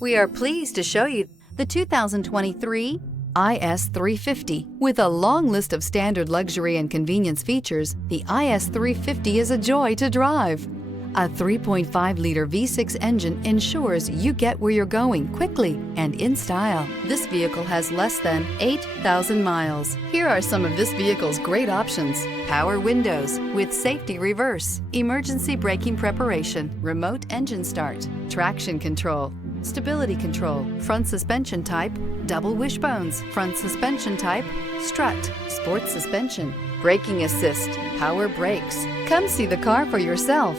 We are pleased to show you the 2023 IS350. With a long list of standard luxury and convenience features, the IS350 is a joy to drive. A 3.5-liter V6 engine ensures you get where you're going quickly and in style. This vehicle has less than 8,000 miles. Here are some of this vehicle's great options: power windows with safety reverse, emergency braking preparation, remote engine start, traction control, stability control, front suspension type, double wishbones, front suspension type, strut, sport suspension, braking assist, power brakes. Come see the car for yourself.